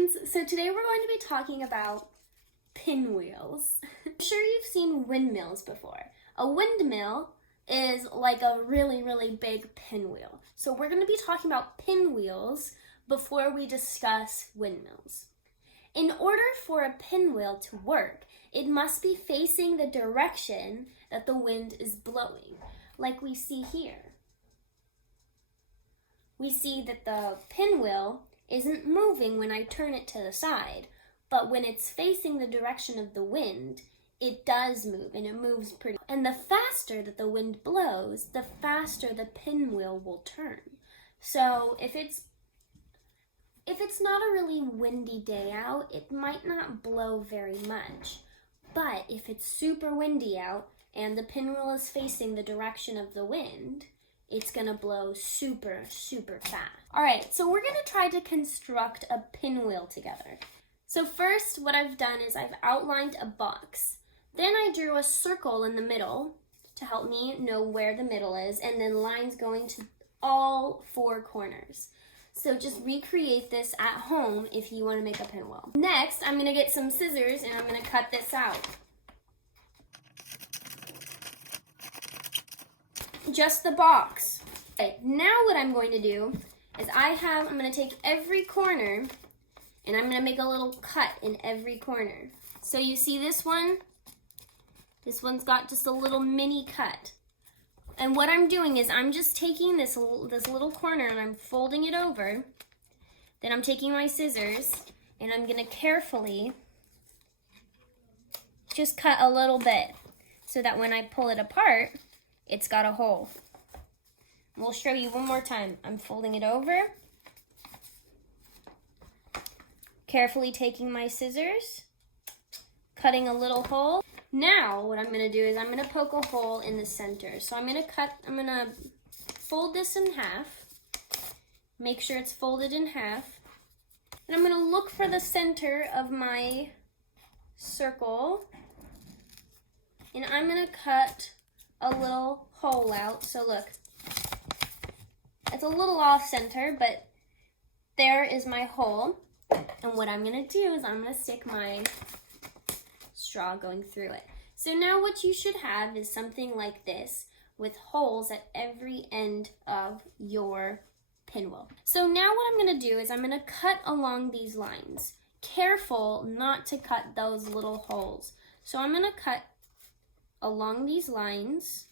friends, so today we're going to be talking about pinwheels. I'm sure you've seen windmills before. A windmill is like a really big pinwheel. So we're going to be talking about pinwheels before we discuss windmills. In order for a pinwheel to work, it must be facing the direction that the wind is blowing, like we see here. We see that the pinwheel isn't moving when I turn it to the side, but when it's facing the direction of the wind, it does move, and it moves pretty. And the faster that the wind blows, the faster the pinwheel will turn. So if it's not a really windy day out, it might not blow very much. But if it's super windy out and the pinwheel is facing the direction of the wind, it's gonna blow super fast. All right, so we're gonna try to construct a pinwheel together. So first, what I've done is I've outlined a box. Then I drew a circle in the middle to help me know where the middle is, and then lines going to all four corners. So just recreate this at home if you wanna make a pinwheel. Next, I'm gonna get some scissors and I'm gonna cut this out. Just the box. Okay, now what I'm going to do is I'm going to take every corner and I'm going to make a little cut in every corner. So you see this one? This one's got just a little mini cut. And what I'm doing is I'm just taking this little corner and I'm folding it over. Then I'm taking my scissors and I'm going to carefully just cut a little bit so that when I pull it apart, it's got a hole. We'll show you one more time. I'm folding it over, carefully taking my scissors, cutting a little hole. Now what I'm gonna do is I'm gonna poke a hole in the center. So I'm gonna fold this in half, make sure it's folded in half, and I'm gonna look for the center of my circle, and I'm gonna cut a little hole out. So look, it's a little off center, but there is my hole. And what I'm gonna do is I'm gonna stick my straw going through it. So now what you should have is something like this with holes at every end of your pinwheel. So now what I'm gonna do is I'm gonna cut along these lines. Careful not to cut those little holes. So I'm gonna cut along these lines.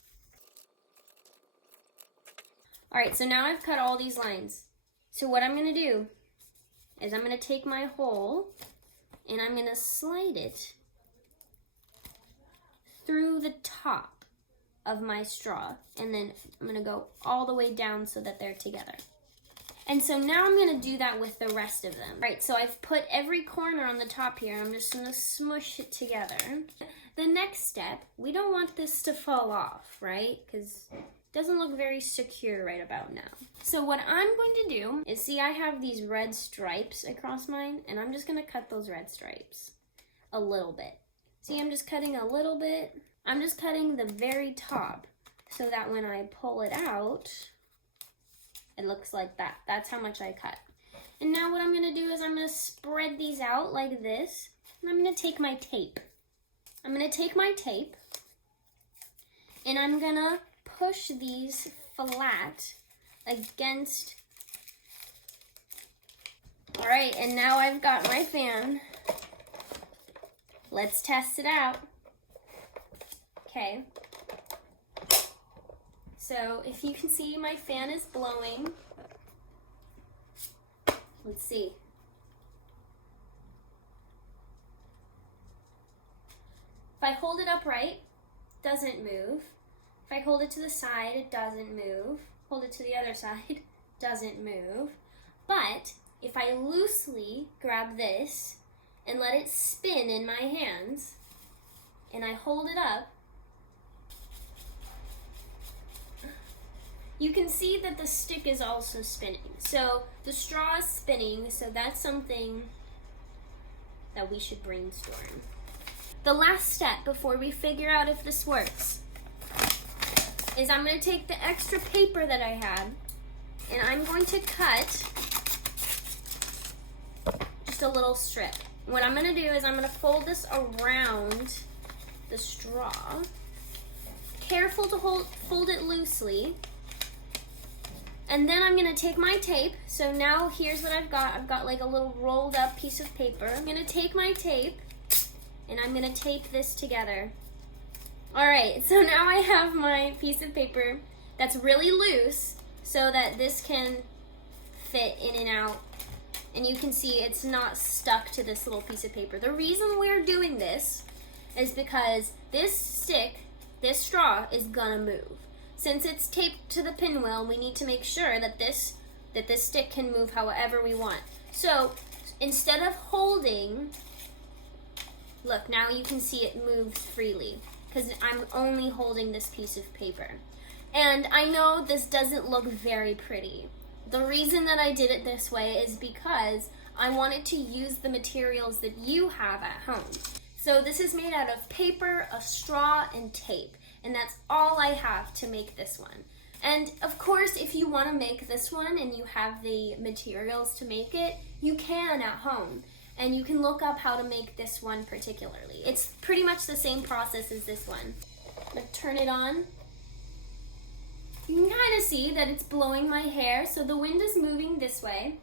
All right, so now I've cut all these lines. So what I'm gonna do is I'm gonna take my hole and I'm gonna slide it through the top of my straw, and then I'm gonna go all the way down so that they're together. And so now I'm gonna do that with the rest of them. Right, so I've put every corner on the top here. I'm just gonna smush it together. The next step, we don't want this to fall off, right? Because it doesn't look very secure right about now. So what I'm going to do is, see, I have these red stripes across mine, and I'm just gonna cut those red stripes a little bit. See, I'm just cutting a little bit. I'm just cutting the very top so that when I pull it out, it looks like that. That's how much I cut. And now what I'm gonna do is I'm gonna spread these out like this, and I'm gonna take my tape. I'm gonna take my tape, and I'm gonna push these flat against. All right, and now I've got my fan. Let's test it out. Okay. So if you can see, my fan is blowing. Let's see. If I hold it upright, it doesn't move. If I hold it to the side, it doesn't move. Hold it to the other side, doesn't move. But if I loosely grab this and let it spin in my hands, and I hold it up, you can see that the stick is also spinning. So the straw is spinning, so that's something that we should brainstorm. The last step before we figure out if this works is I'm going to take the extra paper that I had, and I'm going to cut just a little strip. What I'm gonna do is I'm gonna fold this around the straw. Careful to fold it loosely. And then I'm gonna take my tape. So now here's what I've got. I've got like a little rolled up piece of paper. I'm gonna take my tape and I'm gonna tape this together. All right, so now I have my piece of paper that's really loose so that this can fit in and out. And you can see it's not stuck to this little piece of paper. The reason we're doing this is because this stick, this straw, is gonna move. Since it's taped to the pinwheel, we need to make sure that this stick can move however we want. So instead of holding, look, now you can see it moves freely because I'm only holding this piece of paper. And I know this doesn't look very pretty. The reason that I did it this way is because I wanted to use the materials that you have at home. So this is made out of paper, a straw, and tape. And that's all I have to make this one. And of course, if you want to make this one and you have the materials to make it, you can at home. And you can look up how to make this one particularly. It's pretty much the same process as this one. I'm going to turn it on. You can kind of see that it's blowing my hair, so the wind is moving this way.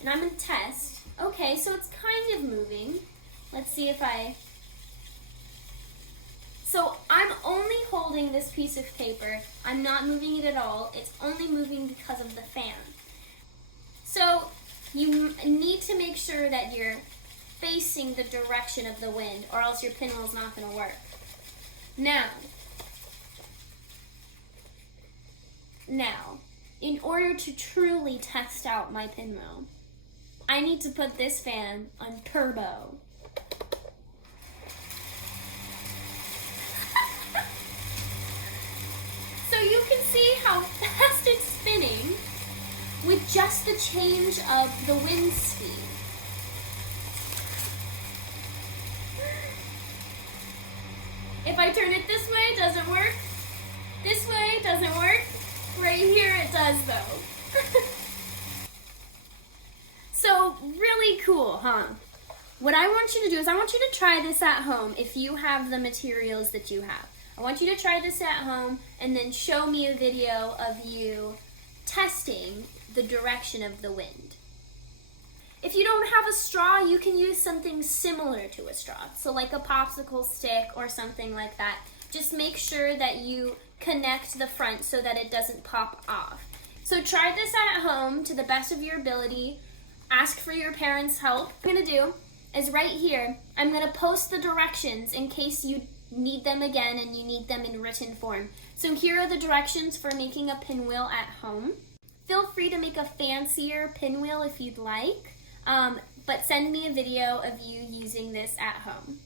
And I'm going to test. Okay, so it's kind of moving. Let's see if So I'm only holding this piece of paper. I'm not moving it at all. It's only moving because of the fan. So you need to make sure that you're facing the direction of the wind, or else your pinwheel's not going to work. Now, in order to truly test out my pinwheel, I need to put this fan on turbo. So you can see how fast it's spinning with just the change of the wind speed. If I turn it this way, it doesn't work. This way, it doesn't work. Right here, it does though. So, really cool, huh? What I want you to do is I want you to try this at home if you have the materials that you have. I want you to try this at home and then show me a video of you testing the direction of the wind. If you don't have a straw, you can use something similar to a straw. So like a popsicle stick or something like that. Just make sure that you connect the front so that it doesn't pop off. So try this at home to the best of your ability. Ask for your parents' help. What I'm gonna do is right here, I'm gonna post the directions in case you need them again and you need them in written form. So here are the directions for making a pinwheel at home. Feel free to make a fancier pinwheel if you'd like, but send me a video of you using this at home.